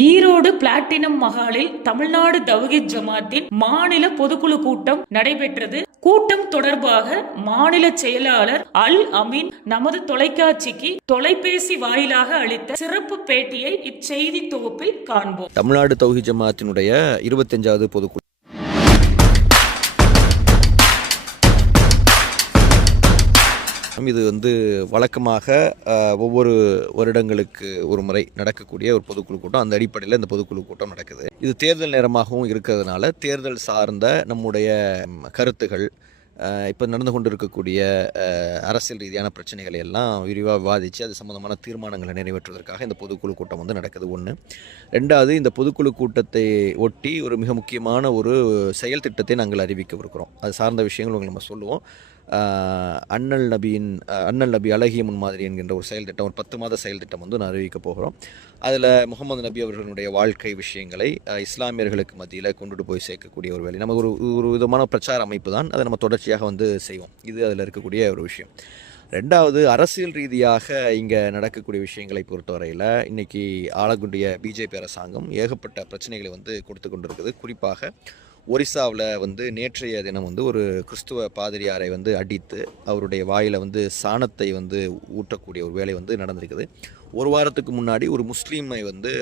Erode platinum மஹாலில் Tamil Nadu Thowheed ஜமாத்தின் மாநில பொதுக்குழு கூட்டம் நடைபெற்றது. கூட்டம் தொடர்பாக மாநில செயலாளர் அல் அமீன் நமது தொலைக்காட்சிக்கு தொலைபேசி வாயிலாக அளித்த சிறப்பு பேட்டியை இச்செய்தி தொகுப்பில் காண்போம். தமிழ்நாடு தவ்ஹீத் ஜமாத்தினுடைய 25வது பொதுக்குழு இது வழக்கமாக ஒவ்வொரு வருடங்களுக்கு ஒரு முறை நடக்கக்கூடிய ஒரு பொதுக்குழு கூட்டம். அந்த அடிப்படையில் இந்த பொதுக்குழு கூட்டம் நடக்குது. இது தேர்தல் நேரமாகவும் இருக்கிறதுனால தேர்தல் சார்ந்த நம்முடைய கருத்துகள், இப்போ நடந்து கொண்டு இருக்கக்கூடிய அரசியல் ரீதியான பிரச்சனைகளை எல்லாம் விரிவாக விவாதித்து அது சம்மந்தமான தீர்மானங்களை நிறைவேற்றுவதற்காக இந்த பொதுக்குழு கூட்டம் நடக்குது. ஒன்று. ரெண்டாவது, இந்த பொதுக்குழு கூட்டத்தை ஒட்டி ஒரு மிக முக்கியமான ஒரு செயல் திட்டத்தை நாங்கள் அறிவிக்கவிருக்கிறோம். அது சார்ந்த விஷயங்கள் உங்களுக்கு நம்ம சொல்லுவோம். அண்ணல் நபி அழகிய முன்மாதிரி என்கின்ற ஒரு செயல் திட்டம், ஒரு 10 மாத செயல் திட்டம் நான் அறிவிக்க போகிறோம். அதில் முகமது நபி அவர்களுடைய வாழ்க்கை விஷயங்களை இஸ்லாமியர்களுக்கு மத்தியில் கொண்டுட்டு போய் சேர்க்கக்கூடிய ஒரு வேலை. நம்ம ஒரு விதமான பிரச்சார அமைப்பு தான். அதை நம்ம தொடர்ச்சியாக செய்வோம். இது அதில் இருக்கக்கூடிய ஒரு விஷயம். ரெண்டாவது, அரசியல் ரீதியாக இங்கே நடக்கக்கூடிய விஷயங்களை பொறுத்தவரையில் இன்றைக்கி ஆளக்கூடிய பிஜேபி அரசாங்கம் ஏகப்பட்ட பிரச்சனைகளை கொடுத்து கொண்டிருக்குது. குறிப்பாக ஒரிசாவில் நேற்றைய தினம் ஒரு கிறிஸ்துவ பாதிரியாரை அடித்து அவருடைய வாயில் சாணத்தை ஊட்டக்கூடிய ஒரு வேலை நடந்திருக்குது. ஒரு வாரத்துக்கு முன்னாடி ஒரு முஸ்லீமை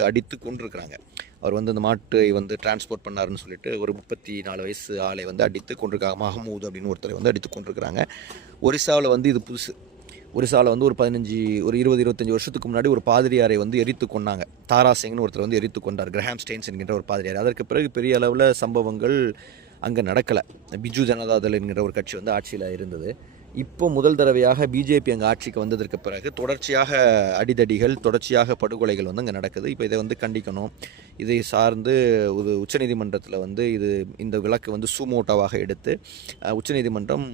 அடித்து கொண்டிருக்கிறாங்க. அவர் அந்த மாட்டை டிரான்ஸ்போர்ட் பண்ணாருன்னு சொல்லிட்டு ஒரு 34 வயசு ஆளை அடித்து கொண்டிருக்காங்க. மஹமூத் அப்படின்னு ஒருத்தரை அடித்து கொண்டிருக்கிறாங்க. ஒரிசாவில் இது புதுசு. ஒரிசாவில் ஒரு 20-25 வருஷத்துக்கு முன்னாடி ஒரு பாதிரியாரை எரித்து கொண்டாங்க. தாராசிங்னு ஒருத்தர் எரித்து கொண்டார். கிரஹாம் ஸ்டெயின்ஸ் என்கின்ற ஒரு பாதிரியார். அதற்கு பிறகு பெரிய அளவில் சம்பவங்கள் அங்கே நடக்கலை. பிஜு ஜனதாதள் என்கிற ஒரு கட்சி ஆட்சியில் இருந்தது. இப்போ முதல் தடவையாக பிஜேபி அங்கே ஆட்சிக்கு வந்ததற்கு பிறகு தொடர்ச்சியாக அடிதடிகள், தொடர்ச்சியாக படுகொலைகள் அங்கே நடக்குது. இப்போ இதை கண்டிக்கணும். இதை சார்ந்து ஒரு உச்சநீதிமன்றத்தில் இந்த விளக்கு சூமோட்டாவாக எடுத்து உச்சநீதிமன்றம்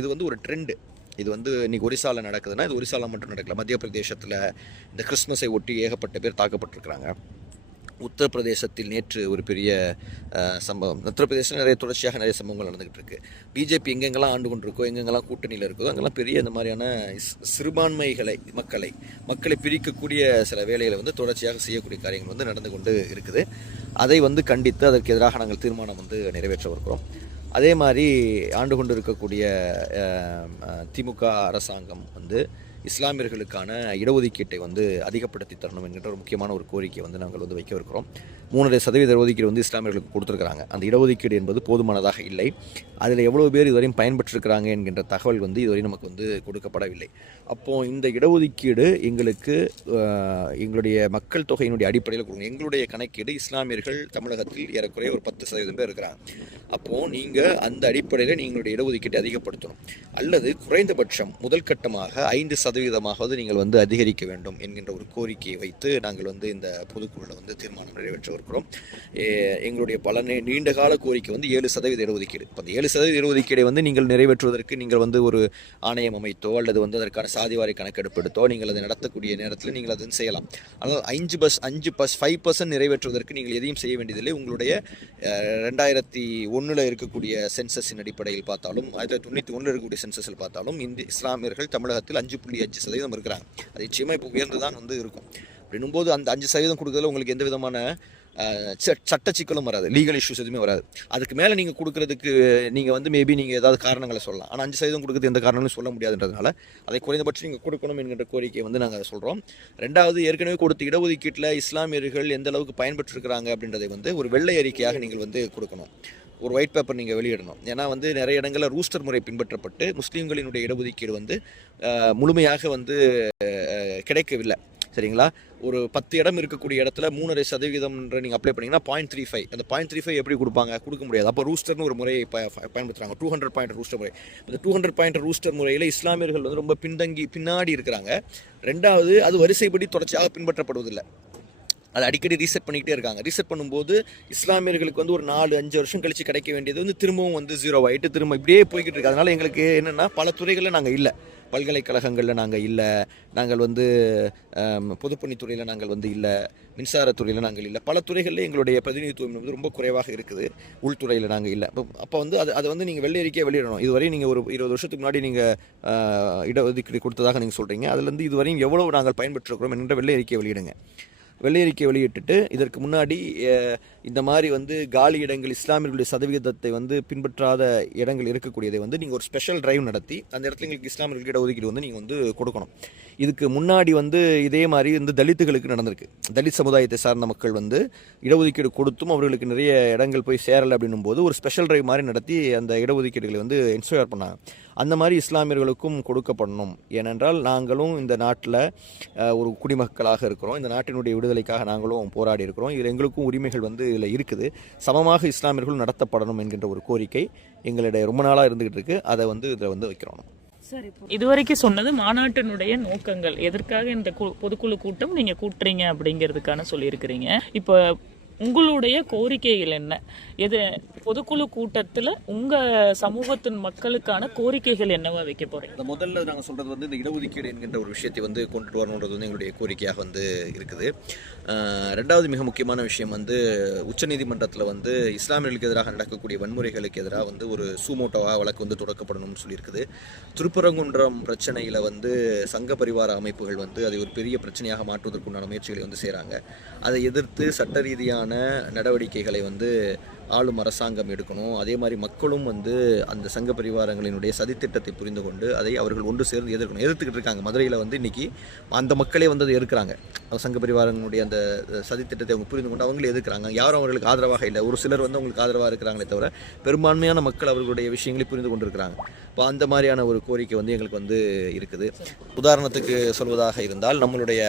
இது ஒரு ட்ரெண்டு. இது இன்றைக்கி ஒரிசாவில் நடக்குதுன்னா இது ஒரிசாவில் மட்டும் நடக்கல. மத்திய பிரதேசத்தில் இந்த கிறிஸ்மஸை ஒட்டி ஏகப்பட்ட பேர் தாக்கப்பட்டிருக்கிறாங்க. உத்தரப்பிரதேசத்தில் நேற்று ஒரு பெரிய சம்பவம். உத்தரப்பிரதேசத்தில் தொடர்ச்சியாக நிறைய சம்பவங்கள் நடந்துகிட்டு இருக்குது. பிஜேபி எங்கெங்கெல்லாம் ஆண்டு கொண்டிருக்கோ, எங்கெங்கெல்லாம் கூட்டணியில் இருக்குதோ அங்கெல்லாம் பெரிய இந்த மாதிரியான சிறுபான்மைகளை மக்களை பிரிக்கக்கூடிய சில வேலைகளை தொடர்ச்சியாக செய்யக்கூடிய காரியங்கள் நடந்து கொண்டு இருக்குது. அதை கண்டித்து அதற்கு எதிராக நாங்கள் தீர்மானம் நிறைவேற்றவிருக்கிறோம். அதே மாதிரி ஆண்டு கொண்டு இருக்கக்கூடிய திமுக அரசாங்கம் இஸ்லாமியர்களுக்கான இடஒதுக்கீட்டை அதிகப்படுத்தி தரணும் என்கின்ற ஒரு முக்கியமான ஒரு கோரிக்கை நாங்கள் வைக்கவிருக்கிறோம். 3.5% இடஒதுக்கீடு இஸ்லாமியர்களுக்கு கொடுத்துருக்குறாங்க. அந்த இடஒதுக்கீடு என்பது போதுமானதாக இல்லை. அதில் எவ்வளோ பேர் இதுவரையும் பயன்பெற்றிருக்கிறாங்க என்கின்ற தகவல் இதுவரை நமக்கு கொடுக்கப்படவில்லை. அப்போது இந்த இடஒதுக்கீடு எங்களுக்கு எங்களுடைய மக்கள் தொகையினுடைய அடிப்படையில் கொடுங்க. எங்களுடைய கணக்கீடு இஸ்லாமியர்கள் தமிழகத்தில் ஏறக்குறைய ஒரு 10% பேர் இருக்கிறாங்க. அப்போது நீங்கள் அந்த அடிப்படையில் நீங்களுடைய இடஒதுக்கீட்டை அதிகப்படுத்தணும். அல்லது குறைந்தபட்சம் முதல் கட்டமாக 5% நீங்கள் அதிகரிக்க வேண்டும் என்கின்ற ஒரு கோரிக்கையை வைத்து நாங்கள் இந்த பொதுக்குழுவில் தீர்மானம் நிறைவேற்ற இருக்கிறோம். எங்களுடைய பல நீண்ட கால கோரிக்கை 7% இடஒதுக்கீடு. இப்போ அந்த 7% இடஒதுக்கீடை நீங்கள் நிறைவேற்றுவதற்கு நீங்கள் ஒரு ஆணையம் அமைத்தோ அல்லது அதற்கான சாதிவாரி கணக்கெடுப்பெடுத்தோ நீங்கள் அதை நடத்தக்கூடிய நேரத்தில் நீங்கள் அதை செய்யலாம். ஆனால் 5% நிறைவேற்றுவதற்கு நீங்கள் எதையும் செய்ய வேண்டியதில்லை. உங்களுடைய 2001 இருக்கக்கூடிய சென்சஸின் அடிப்படையில் பார்த்தாலும் 1991 இருக்கக்கூடிய சென்சஸில் பார்த்தாலும் இந்த இஸ்லாமியர்கள் தமிழகத்தில் 5.5% இருக்கிறாங்க. அது நிச்சயமாக இப்போ உயர்ந்து தான் இருக்கும். அப்படின்னும்போது அந்த 5% கொடுக்கறதுல உங்களுக்கு எந்த விதமான சட்ட சிக்கலும் வராது, லீகல் இஷ்யூஸ் எதுவுமே வராது. அதுக்கு மேலே நீங்கள் கொடுக்கறதுக்கு நீங்கள் மேபி நீங்கள் ஏதாவது காரணங்களை சொல்லலாம். ஆனால் 5% கொடுக்குறது எந்த காரணங்களும் சொல்ல முடியாதுன்றதுனால அதை குறைந்தபட்சம் நீங்கள் கொடுக்கணும் என்கின்ற கோரிக்கை நாங்கள் சொல்கிறோம். ரெண்டாவது, ஏற்கனவே கொடுத்த இடஒதுக்கீட்டில் இஸ்லாமியர்கள் எந்த அளவுக்கு பயன்பெற்றிருக்கிறாங்க அப்படின்றதை ஒரு வெள்ளை அறிக்கையாக நீங்கள் கொடுக்கணும். ஒரு ஒயிட் பேப்பர் நீங்கள் வெளியிடணும். ஏன்னா நிறைய இடங்களில் ரூஸ்டர் முறை பின்பற்றப்பட்டு முஸ்லீம்களினுடைய இடஒதுக்கீடு முழுமையாக கிடைக்கவில்லை. சரிங்களா? ஒரு 10 இடம் இருக்கக்கூடிய இடத்துல 3.5% நீங்கள் அப்ளை பண்ணிங்கன்னா 0.35. அந்த 0.35 எப்படி கொடுக்க முடியாது. அப்போ ரூஸ்டர்னு ஒரு முறையை பயன்படுத்துகிறாங்க. 200 பாயிண்ட் ரூஸ்டர் முறை. அந்த 200 பாயிண்ட் ரூஸ்டர் முறையில் இஸ்லாமியர்கள் ரொம்ப பின்னாடி இருக்கிறாங்க. ரெண்டாவது, அது வரிசைப்படி தொடர்ச்சியாக பின்பற்றப்படுவதில்லை. அதை அடிக்கடி ரீசெட் பண்ணிக்கிட்டே இருக்காங்க. ரீசெட் பண்ணும்போது இஸ்லாமியர்களுக்கு ஒரு 4-5 வருஷம் கழித்து கிடைக்க வேண்டியது திரும்பவும் 0 ஆகிட்டு திரும்ப இப்படியே போய்கிட்டு இருக்குது. அதனால் எங்களுக்கு என்னென்னா பல துறைகளில் நாங்கள் இல்லை. பல்கலைக்கழகங்களில் நாங்கள் இல்லை, நாங்கள் பொதுப்பணித்துறையில் நாங்கள் இல்லை, மின்சாரத்துறையில் நாங்கள் இல்லை. பல துறைகளில் எங்களுடைய பிரதிநிதித்துவம் ரொம்ப குறைவாக இருக்குது. உள்துறையில் நாங்கள் இல்லை. அப்போ அதை நீங்கள் வெள்ளை அறிக்கையை வெளியிடணும். இதுவரை நீங்கள் ஒரு 20 வருஷத்துக்கு முன்னாடி நீங்கள் இடஒதுக்கீடு கொடுத்ததாக நீங்கள் சொல்கிறீங்க. அதுலேருந்து இதுவரையும் எவ்வளவு நாங்கள் பயன்பெற்றிருக்கிறோம் என்கிற வெள்ளை அறிக்கையை வெளியிடுங்க. வெள்ளையறிக்கை வெளியிட்டுட்டு இதற்கு முன்னாடி இந்த மாதிரி வந்து காலி இடங்கள் இஸ்லாமியர்களுடைய சதவீதத்தை வந்து பின்பற்றாத இடங்கள் இருக்கக்கூடியதை வந்து நீங்கள் ஒரு ஸ்பெஷல் டிரைவ் நடத்தி அந்த இடத்துல எங்களுக்கு இஸ்லாமியர்களுக்கு இடஒதுக்கீடு வந்து நீங்கள் வந்து கொடுக்கணும். இதுக்கு முன்னாடி வந்து இதே மாதிரி வந்து தலித்துகளுக்கு நடந்திருக்கு. தலித் சமுதாயத்தை சார்ந்த மக்கள் வந்து இடஒதுக்கீடு கொடுத்தும் அவர்களுக்கு நிறைய இடங்கள் போய் சேரலை அப்படின்னும் போது ஒரு ஸ்பெஷல் டிரைவ் மாதிரி நடத்தி அந்த இடஒதுக்கீடுகளை வந்து என்ஷூர் பண்ணாங்க. அந்த மாதிரி இஸ்லாமியர்களுக்கும் கொடுக்கப்படணும். ஏனென்றால் நாங்களும் இந்த நாட்டில் ஒரு குடிமக்களாக இருக்கிறோம். இந்த நாட்டினுடைய விடுதலைக்காக நாங்களும் போராடி இருக்கிறோம். இதில் எங்களுக்கும் உரிமைகள் வந்து இதில் இருக்குது. சமமாக இஸ்லாமியர்கள் நடத்தப்படணும் என்கின்ற ஒரு கோரிக்கை எங்களிடையே ரொம்ப நாளாக இருந்துகிட்டு இருக்கு. அதை வந்து இதில் வந்து வைக்கிறோம். சரி, இதுவரைக்கும் சொன்னது மாநாட்டினுடைய நோக்கங்கள், எதற்காக இந்த பொதுக்குழு கூட்டம் நீங்க கூட்டுறீங்க அப்படிங்கிறதுக்கான சொல்லியிருக்கிறீங்க. இப்போ உங்களுடைய கோரிக்கைகள் என்ன? எது பொதுக்குழு கூட்டத்தில் உங்க சமூகத்தின் மக்களுக்கான கோரிக்கைகள் என்னவா வைக்க போறீங்க? முதல்ல நாங்கள் சொல்றது வந்து இந்த இடஒதுக்கீடு என்கின்ற ஒரு விஷயத்தை வந்து கொண்டுட்டு வரணுன்றது வந்து எங்களுடைய கோரிக்கையாக வந்து இருக்குது. ரெண்டாவது மிக முக்கியமான விஷயம் வந்து உச்சநீதிமன்றத்தில் வந்து இஸ்லாமியர்களுக்கு எதிராக நடக்கக்கூடிய வன்முறைகளுக்கு எதிராக வந்து ஒரு சூமோட்டோவா வழக்கு வந்து தொடக்கப்படணும்னு சொல்லியிருக்குது. திருப்பரங்குன்றம் பிரச்சனையில் வந்து சங்க பரிவார அமைப்புகள் வந்து அதை ஒரு பெரிய பிரச்சனையாக மாற்றுவதற்குண்டான முயற்சிகளை வந்து செய்கிறாங்க. அதை எதிர்த்து சட்ட ரீதியான நடவடிக்கைகளை வந்து ஆளும் அரசாங்கம் எடுக்கணும். அதே மாதிரி மக்களும் வந்து அந்த சங்க பரிவாரங்களினுடைய சதித்திட்டத்தை புரிந்து கொண்டு அதை அவர்கள் ஒன்று சேர்ந்து எதிர்த்துக்கிட்டு இருக்காங்க. மதுரையில் வந்து இன்னைக்கு அந்த மக்களே வந்து அதை எதிர்க்கிறாங்க. சங்க பரிவாரங்களுடைய அந்த சதித்திட்டத்தை அவங்க புரிந்து கொண்டு அவங்களே எதிர்க்கிறாங்க. யாரும் அவர்களுக்கு ஆதரவாக இல்லை. ஒரு சிலர் வந்து அவங்களுக்கு ஆதரவாக இருக்கிறாங்களே தவிர பெரும்பான்மையான மக்கள் அவர்களுடைய விஷயங்களை புரிந்து கொண்டிருக்கிறாங்க. இப்போ அந்த மாதிரியான ஒரு கோரிக்கை வந்து எங்களுக்கு வந்து இருக்குது. உதாரணத்துக்கு சொல்வதாக இருந்தால் நம்மளுடைய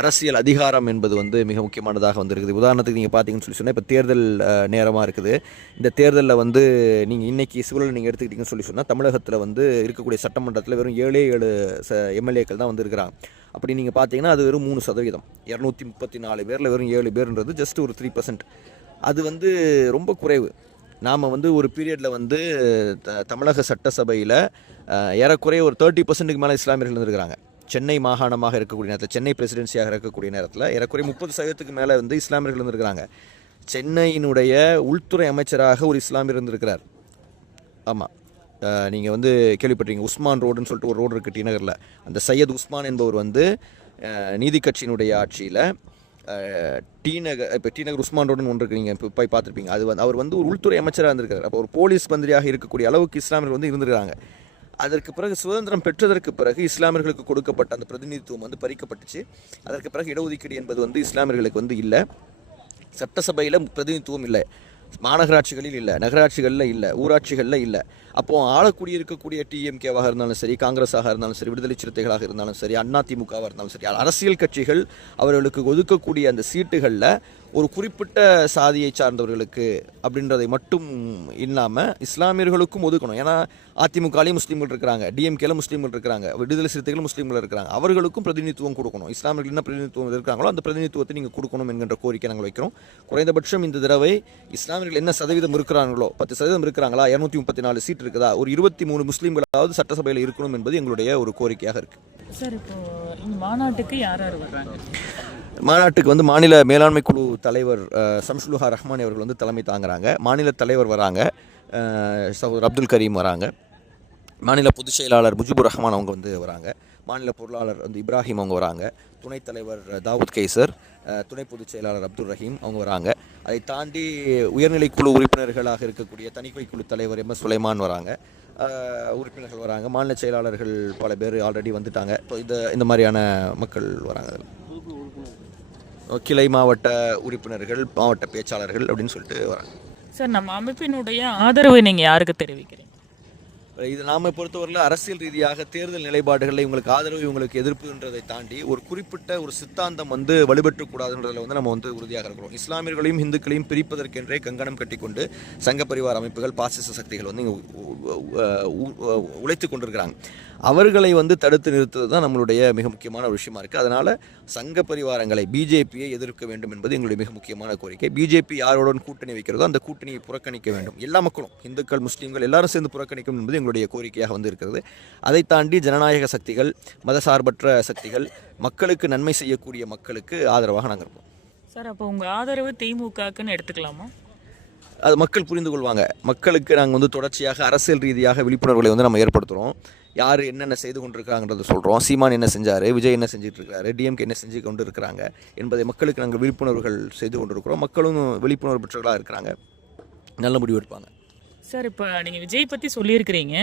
அரசியல் அதிகாரம் என்பது வந்து மிக முக்கியமானதாக வந்து இருக்குது. உதாரணத்துக்கு நீங்கள் பார்த்தீங்கன்னு சொன்னால் இப்போ தேர்தல் நேரமாக இருக்குது. இந்த தேர்தலில் வந்து நீங்கள் இன்றைக்கி சூழல் நீங்கள் எடுத்துக்கிட்டீங்கன்னு சொன்னால் தமிழகத்தில் வந்து இருக்கக்கூடிய சட்டமன்றத்தில் வெறும் 7 எம்எல்ஏக்கள் தான் வந்து இருக்கிறாங்க. அப்படி நீங்கள் பார்த்தீங்கன்னா அது வெறும் 3%. 234 பேரில் வெறும் 7 பேருன்றது ஜஸ்ட் ஒரு 3%. அது வந்து ரொம்ப குறைவு. நாம் வந்து ஒரு பீரியடில் வந்து தமிழக சட்டசபையில் ஏறக்குறைய ஒரு 30%க்கு மேலே இஸ்லாமியர்கள் இருக்கிறாங்க. சென்னை மாகாணமாக இருக்கக்கூடிய நேரத்தில், சென்னை பிரசிடென்சியாக இருக்கக்கூடிய நேரத்தில் ஏறக்குறைய 30%க்கு மேலே வந்து இஸ்லாமியர்கள் இருந்திருக்கிறாங்க. சென்னையினுடைய உள்துறை அமைச்சராக ஒரு இஸ்லாமியர் இருந்திருக்கிறார். ஆமாம், நீங்கள் வந்து கேள்விப்பட்டீங்க, உஸ்மான் ரோடுன்னு சொல்லிட்டு ஒரு ரோடு இருக்குது டி நகரில். அந்த சையத் உஸ்மான் என்பவர் வந்து நீதி கட்சியினுடைய ஆட்சியில் டி நகர் உஸ்மான் ரோடுன்னு ஒன்று இருக்குது, நீங்கள் இப்போ போய் பார்த்துருப்பீங்க. அது வந்து அவர் வந்து ஒரு உள்துறை அமைச்சராக இருந்திருக்காரு. அப்போ ஒரு போலீஸ் மந்திரியாக இருக்கக்கூடிய அளவுக்கு இஸ்லாமியர்கள் வந்து இருந்திருக்காங்க. அதற்கு பிறகு சுதந்திரம் பெற்றதற்கு பிறகு இஸ்லாமியர்களுக்கு கொடுக்கப்பட்ட அந்த பிரதிநிதித்துவம் வந்து பறிக்கப்பட்டுச்சு. அதற்கு பிறகு இடஒதுக்கீடு என்பது வந்து இஸ்லாமியர்களுக்கு வந்து இல்லை. சட்டசபையில் பிரதிநிதித்துவம் இல்லை, மாநகராட்சிகளில் இல்லை, நகராட்சிகளில் இல்லை, ஊராட்சிகளில் இல்லை. அப்போது ஆளக்கூடிய இருக்கக்கூடிய டிஎம்கேவாக இருந்தாலும் சரி, காங்கிரஸாக இருந்தாலும் சரி, விடுதலை சிறுத்தைகளாக இருந்தாலும் சரி, அதிமுகவாக இருந்தாலும் சரி, அரசியல் கட்சிகள் அவர்களுக்கு ஒதுக்கக்கூடிய அந்த சீட்டுகளில் ஒரு குறிப்பிட்ட சாதியை சார்ந்தவர்களுக்கு அப்படின்றதை மட்டும் இல்லாமல் இஸ்லாமியர்களுக்கும் ஒதுக்கணும். ஏன்னா அதிமுகலையும் முஸ்லீம்கள் இருக்கிறாங்க, டிஎம்கேல முஸ்லீம்கள் இருக்கிறாங்க, விடுதலை சிறுத்தைகள் முஸ்லீம்கள் இருக்கிறாங்க. அவர்களுக்கும் பிரதிநிதித்துவம் கொடுக்கணும். இஸ்லாமியர்கள் என்ன பிரதிநிதித்துவம் இருக்கிறாங்களோ அந்த பிரதிநிதித்துவத்தை நீங்கள் கொடுக்கணும் என்கின்ற கோரிக்கை நாங்கள் வைக்கிறோம். குறைந்தபட்சம் இந்த தடவை இஸ்லாமியர்கள் என்ன சதவீதம் இருக்கிறாங்களோ, 10% இருக்கிறாங்களா, 234 சீட் இருக்குதா, ஒரு 23 முஸ்லீம்களாவது சட்டசபையில் இருக்கணும் என்பது எங்களுடைய ஒரு கோரிக்கையாக இருக்குது. சார், இப்போ இந்த மாநாட்டுக்கு யார் யார் வர்றாங்க? மாநாட்டுக்கு வந்து மாநில மேலாண்மை குழு தலைவர் சம்சுலுஹா ரஹ்மான் அவர்கள் வந்து தலைமை தாங்குறாங்க. மாநில தலைவர் வராங்க, சகோதரர் அப்துல் கரீம் வராங்க. மாநில பொதுச் செயலாளர் முஜிபுர் ரஹ்மான் அவங்க வந்து வராங்க. மாநில பொருளாளர் வந்து இப்ராஹிம் அவங்க வராங்க. துணைத் தலைவர் தாவூத் கைசர், துணை பொதுச் செயலாளர் அப்துல் ரஹீம் அவங்க வராங்க. அதை தாண்டி உயர்நிலை குழு உறுப்பினர்களாக இருக்கக்கூடிய தணிக்கை குழு தலைவர் MS சுலைமான் வராங்க. உறுப்பினர்கள் வராங்க. மாநில செயலாளர்கள் பல பேர் ஆல்ரெடி வந்துட்டாங்க. இப்போ இந்த மாதிரியான மக்கள் வராங்க. கிளை மாவட்ட உறுப்பினர்கள், மாவட்ட பேச்சாளர்கள் அப்படின்னு சொல்லிட்டு வராங்க. சார், நம்ம அமைப்பினுடைய ஆதரவை நீங்கள் யாருக்கு தெரிவிக்கிறீங்க? இது நாம் பொறுத்தவரையில் அரசியல் ரீதியாக தேர்தல் நிலைப்பாடுகளில் இவங்களுக்கு ஆதரவு இவங்களுக்கு எதிர்ப்புன்றதை தாண்டி ஒரு குறிப்பிட்ட ஒரு சித்தாந்தம் வந்து வலுப்பெற்றக்கூடாதுன்றதில் வந்து நம்ம வந்து உறுதியாக இருக்கிறோம். இஸ்லாமியர்களையும் இந்துக்களையும் பிரிப்பதற்கென்றே கங்கணம் கட்டிக்கொண்டு சங்க பரிவார அமைப்புகள், பாசிச சக்திகள் வந்து உழைத்து கொண்டிருக்கிறாங்க. அவர்களை வந்து தடுத்து நிறுத்துவது தான் நம்மளுடைய மிக முக்கியமான ஒரு விஷயமா இருக்குது. அதனால் சங்க பரிவாரங்களை, பிஜேபியை எதிர்க்க வேண்டும் என்பது எங்களுடைய மிக முக்கியமான கோரிக்கை. பிஜேபி யாரோட கூட்டணி வைக்கிறதோ அந்த கூட்டணியை புறக்கணிக்க வேண்டும். எல்லா மக்களும், இந்துக்கள், முஸ்லீம்கள் எல்லாரும் சேர்ந்து புறக்கணிக்கும் என்பது எங்களுடைய கோரிக்கையாக வந்து இருக்கிறது. அதை தாண்டி ஜனநாயக சக்திகள், மதசார்பற்ற சக்திகள், மக்களுக்கு நன்மை செய்யக்கூடிய மக்களுக்கு ஆதரவாக நாங்கள் இருப்போம். சார், அப்போ உங்கள் ஆதரவு திமுகக்குன்னு எடுத்துக்கலாமா? அது மக்கள் புரிந்து கொள்வாங்க. மக்களுக்கு நாங்கள் வந்து தொடர்ச்சியாக அரசியல் ரீதியாக விழிப்புணர்வுகளை வந்து நம்ம ஏற்படுத்துகிறோம். யார் என்னென்ன செய்து கொண்டிருக்காங்கன்றதை சொல்கிறோம். சீமான் என்ன செஞ்சார், விஜய் என்ன செஞ்சுட்டு இருக்காரு, டிஎம்கே என்ன செஞ்சு கொண்டு இருக்கிறாங்க என்பதை மக்களுக்கு நாங்கள் விழிப்புணர்வுகள் செய்து கொண்டிருக்கிறோம். மக்களும் விழிப்புணர்வு பெற்றவர்களாக இருக்கிறாங்க. நல்ல முடிவு எடுப்பாங்க. சார், இப்போ நீங்கள் விஜய் பற்றி சொல்லியிருக்கிறீங்க.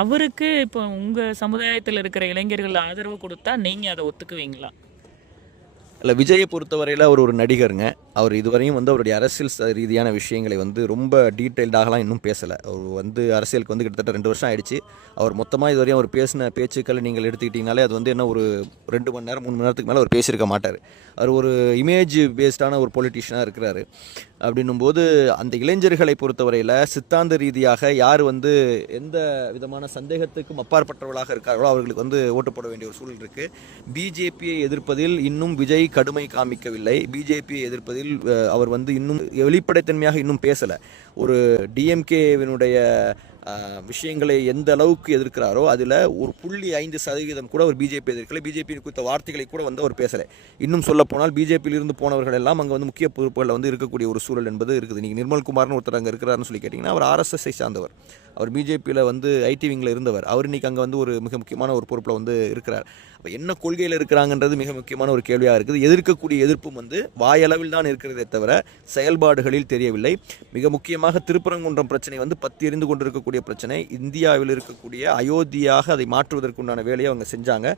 அவருக்கு இப்போ உங்கள் சமுதாயத்தில் இருக்கிற இளைஞர்கள் ஆதரவு கொடுத்தா நீங்கள் அதை ஒத்துக்குவீங்களா? இல்லை, விஜயை பொறுத்தவரையில் அவர் ஒரு நடிகருங்க. அவர் இதுவரையும் வந்து அவருடைய அரசியல் ரீதியான விஷயங்களை வந்து ரொம்ப டீட்டெயில்டாகலாம் இன்னும் பேசலை. அவர் வந்து அரசியலுக்கு வந்து கிட்டத்தட்ட 2 வருஷம் ஆயிடுச்சு. அவர் மொத்தமாக இதுவரையும் அவர் பேசின பேச்சுக்கள் நீங்கள் எடுத்துக்கிட்டிங்கனாலே அது வந்து என்ன ஒரு 2 மணி நேரம் 3 மணி நேரத்துக்கு மேலே அவர் பேசியிருக்க மாட்டார். அவர் ஒரு இமேஜ் பேஸ்டான ஒரு பொலிட்டிஷியனாக இருக்கிறாரு. அப்படின்னும்போது அந்த இளைஞர்களை பொறுத்தவரையில் சித்தாந்த ரீதியாக யார் வந்து எந்த விதமான சந்தேகத்துக்கும் அப்பாற்பட்டவர்களாக இருக்கார்களோ அவர்களுக்கு வந்து ஓட்டு போட வேண்டிய ஒரு சூழல் இருக்குது. பிஜேபியை எதிர்ப்பதில் இன்னும் விஜய் கடுமை காமிக்கவில்லை. பிஜேபியை எதிர்ப்பதில் அவர் வந்து இன்னும் வெளிப்படைத்தன்மையாக இன்னும் பேசலை. ஒரு டிஎம்கேவினுடைய விஷயங்களை எந்த அளவுக்கு எதிர்க்கிறாரோ அதில் ஒரு 0.5% கூட அவர் பிஜேபி எதிர்க்கலை. பிஜேபி குறித்த வார்த்தைகளை கூட வந்து அவர் பேசலை. இன்னும் சொல்லப்போனால் பிஜேபியிலிருந்து போனவர்கள் எல்லாம் அங்கே வந்து முக்கிய பொறுப்புகளில் வந்து இருக்கக்கூடிய ஒரு சூழல் என்பது இருக்குது. நீங்கள் நிர்மல்குமார்னு ஒருத்தர் அங்கே இருக்கிறாருன்னு சொல்லி கேட்டிங்கன்னா அவர் ஆர்எஸ்எஸ்ஐ சார்ந்தவர். அவர் பிஜேபியில் வந்து ஐடி விங்கில் இருந்தவர். அவர் இன்றைக்கி அங்கே வந்து ஒரு மிக முக்கியமான ஒரு பொறுப்பில் வந்து இருக்கிறார். அப்போ என்ன கொள்கையில் இருக்கிறாங்கன்றது மிக முக்கியமான ஒரு கேள்வியாக இருக்குது. எதிர்க்கக்கூடிய எதிர்ப்பும் வந்து வாயளவில் தான் இருக்கிறதே தவிர செயல்பாடுகளில் தெரியவில்லை. மிக முக்கியமாக திருப்பரங்குன்றம் பிரச்சனை வந்து எரிந்து கொண்டிருக்கக்கூடிய பிரச்சனை. இந்தியாவில் இருக்கக்கூடிய அயோத்தியாக அதை மாற்றுவதற்குண்டான வேலையை அவங்க செஞ்சாங்க.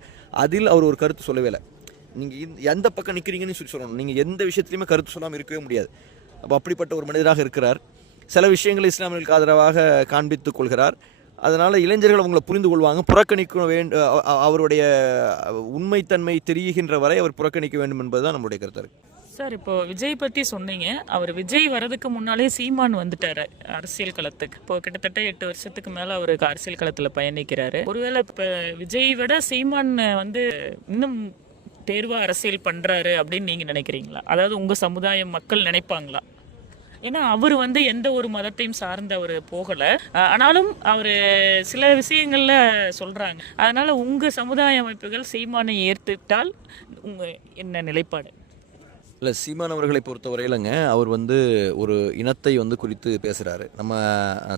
அதில் அவர் ஒரு கருத்து சொல்லவே இல்லை. நீங்கள் எந்த பக்கம் நிற்கிறீங்கன்னு சொல்லணும். நீங்கள் எந்த விஷயத்துலையுமே கருத்து சொல்லாமல் இருக்கவே முடியாது. அப்போ அப்படிப்பட்ட ஒரு மனிதராக இருக்கிறார். சில விஷயங்கள் இஸ்லாமியர்களுக்கு ஆதரவாக காண்பித்துக் கொள்கிறார். அதனால் இளைஞர்கள் அவங்களை புரிந்து கொள்வாங்க. புறக்கணிக்க அவருடைய உண்மைத்தன்மை தெரிகின்ற வரை அவர் புறக்கணிக்க வேண்டும் என்பதுதான் நம்மளுடைய கருத்து இருக்குது. சார், இப்போ விஜய் பற்றி சொன்னீங்க. அவர் விஜய் வரதுக்கு முன்னாலே சீமான் வந்துட்டார் அரசியல் களத்துக்கு. இப்போ கிட்டத்தட்ட 8 வருஷத்துக்கு மேலே அவருக்கு அரசியல் களத்தில் பயணிக்கிறாரு. ஒருவேளை இப்போ விஜய் விட சீமான் வந்து இன்னும் தேர்வாக அரசியல் பண்ணுறாரு அப்படின்னு நீங்கள் நினைக்கிறீங்களா? அதாவது உங்கள் சமுதாயம் மக்கள் நினைப்பாங்களா? ஏன்னா அவர் வந்து எந்த ஒரு மதத்தையும் சார்ந்து அவர் போகலை. ஆனாலும் அவர் சில விஷயங்களில் சொல்கிறாங்க. அதனால் உங்கள் சமுதாய அமைப்புகள் சீமானை ஏற்றுட்டால் உங்கள் என்ன நிலைப்பாடு? இல்லை, சீமான் அவர்களை பொறுத்தவரையிலங்க அவர் வந்து ஒரு இனத்தை வந்து குறித்து பேசுகிறாரு. நம்ம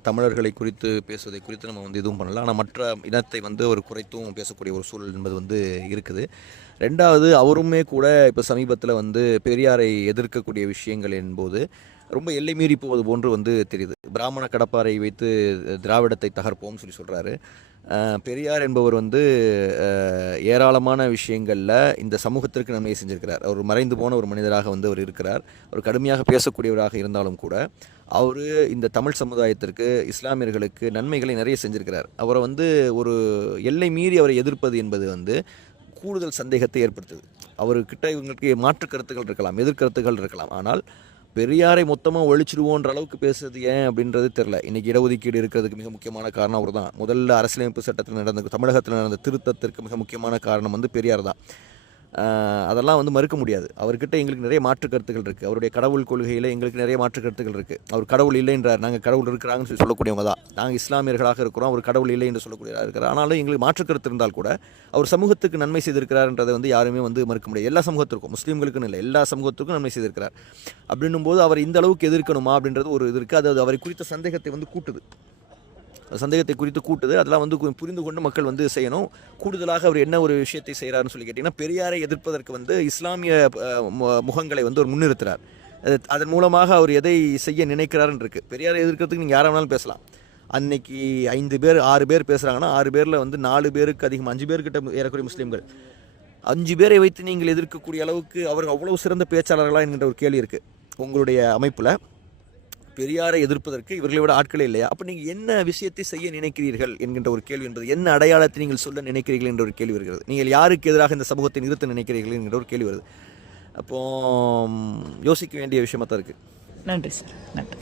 தமிழர்களை குறித்து பேசுவதை குறித்து நம்ம வந்து எதுவும் பண்ணலாம். ஆனால் மற்ற இனத்தை வந்து ஒரு குறைத்தும் பேசக்கூடிய ஒரு சூழல் என்பது வந்து இருக்குது. 2வது, அவருமே கூட இப்போ சமீபத்தில் வந்து பெரியாரை எதிர்க்கக்கூடிய விஷயங்கள் என்போது ரொம்ப எல்லை மீறி போவது போன்று வந்து தெரியுது. பிராமண கடப்பாரை வைத்து திராவிடத்தை தகர்ப்போம்னு சொல்லி சொல்கிறாரு. பெரியார் என்பவர் வந்து ஏராளமான விஷயங்களில் இந்த சமூகத்திற்கு நன்மை செஞ்சிருக்கிறார். அவர் மறைந்து போன ஒரு மனிதராக வந்து அவர் இருக்கிறார். அவர் கடுமையாக பேசக்கூடியவராக இருந்தாலும் கூட அவர் இந்த தமிழ் சமுதாயத்திற்கு இஸ்லாமியர்களுக்கு நன்மைகளை நிறைய செஞ்சிருக்கிறார். அவரை வந்து ஒரு எல்லை மீறி அவரை எதிர்ப்பது என்பது வந்து கூடுதல் சந்தேகத்தை ஏற்படுத்துது. அவர்கிட்ட இவங்களுக்கு மாற்று கருத்துக்கள் இருக்கலாம், எதிர்கருத்துக்கள் இருக்கலாம். ஆனால் பெரியாரை மொத்தமாக ஒழிச்சிடுவோன்ற அளவுக்கு பேசுறது ஏன் அப்படின்றது தெரில. இன்றைக்கி இடஒதுக்கீடு இருக்கிறதுக்கு மிக முக்கியமான காரணம் அவர் தான். முதல்ல அரசியலமைப்பு சட்டத்தில் நடந்த தமிழகத்தில் நடந்த திருத்தத்திற்கு மிக முக்கியமான காரணம் வந்து பெரியார் தான். அதெல்லாம் வந்து மறுக்க முடியாது. அவர்கிட்ட எங்களுக்கு நிறைய மாற்று கருத்துக்கள் இருக்குது. அவருடைய கடவுள் கொள்கையில் எங்களுக்கு நிறைய மாற்று கருத்துக்கள் இருக்குது. அவர் கடவுள் இல்லைன்றார், நாங்கள் கடவுள் இருக்கிறாங்கன்னு சொல்லக்கூடியவங்க தான். நாங்கள் இஸ்லாமியர்களாக இருக்கிறோம், அவர் கடவுள் இல்லை என்று சொல்லக்கூடியதாக இருக்கிறார். ஆனாலும் எங்களுக்கு மாற்று கருத்து இருந்தால் கூட அவர் சமூகத்துக்கு நன்மை செய்திருக்கிறார்ன்றதை வந்து யாருமே வந்து மறுக்க முடியாது. எல்லா சமூகத்திற்கும், முஸ்லீம்களுக்குன்னு இல்லை, எல்லா சமூகத்துக்கும் நன்மை செய்திருக்கிறார். அப்படின்னும் போது அவர் இந்த அளவுக்கு எதிர்க்கணுமா அப்படின்றது ஒரு இது இருக்குது. அது அவரை குறித்த சந்தேகத்தை வந்து கூட்டுது. அதெல்லாம் வந்து புரிந்து கொண்டு மக்கள் வந்து செய்யணும். கூடுதலாக அவர் என்ன ஒரு விஷயத்தை செய்கிறாருன்னு சொல்லி கேட்டிங்கன்னா, பெரியாரை எதிர்ப்பதற்கு வந்து இஸ்லாமிய முகங்களை வந்து அவர் முன்னிறுத்துறார். அதன் மூலமாக அவர் எதை செய்ய நினைக்கிறாருன்னு இருக்குது. பெரியாரை எதிர்க்கிறதுக்கு நீங்கள் யாராக வேணாலும் பேசலாம். அன்னைக்கு 5 பேர் 6 பேர் பேசுகிறாங்கன்னா 6 பேரில் வந்து 4 பேருக்கு அதிகம் 5 பேர்கிட்ட ஏறக்குறைய முஸ்லீம்கள். 5 பேரை வைத்து நீங்கள் எதிர்க்கக்கூடிய அளவுக்கு அவர்கள் அவ்வளவு சிறந்த பேச்சாளர்களா என்கின்ற ஒரு கேள்வி இருக்குது உங்களுடைய அமைப்பில். பெரியாரை எதிர்ப்பதற்கு இவர்களை விட ஆட்களே இல்லையா? அப்போ நீங்கள் என்ன விஷயத்தை செய்ய நினைக்கிறீர்கள் என்கின்ற ஒரு கேள்வி என்பது, என்ன அடையாளத்தை நீங்கள் சொல்ல நினைக்கிறீர்கள் என்ற ஒரு கேள்வி வருகிறது. நீங்கள் யாருக்கு எதிராக இந்த சமூகத்தை நிறுத்த நினைக்கிறீர்கள் என்கின்ற ஒரு கேள்வி வருது. அப்போ யோசிக்க வேண்டிய விஷயமா தான் இருக்குது. நன்றி சார், நன்றி.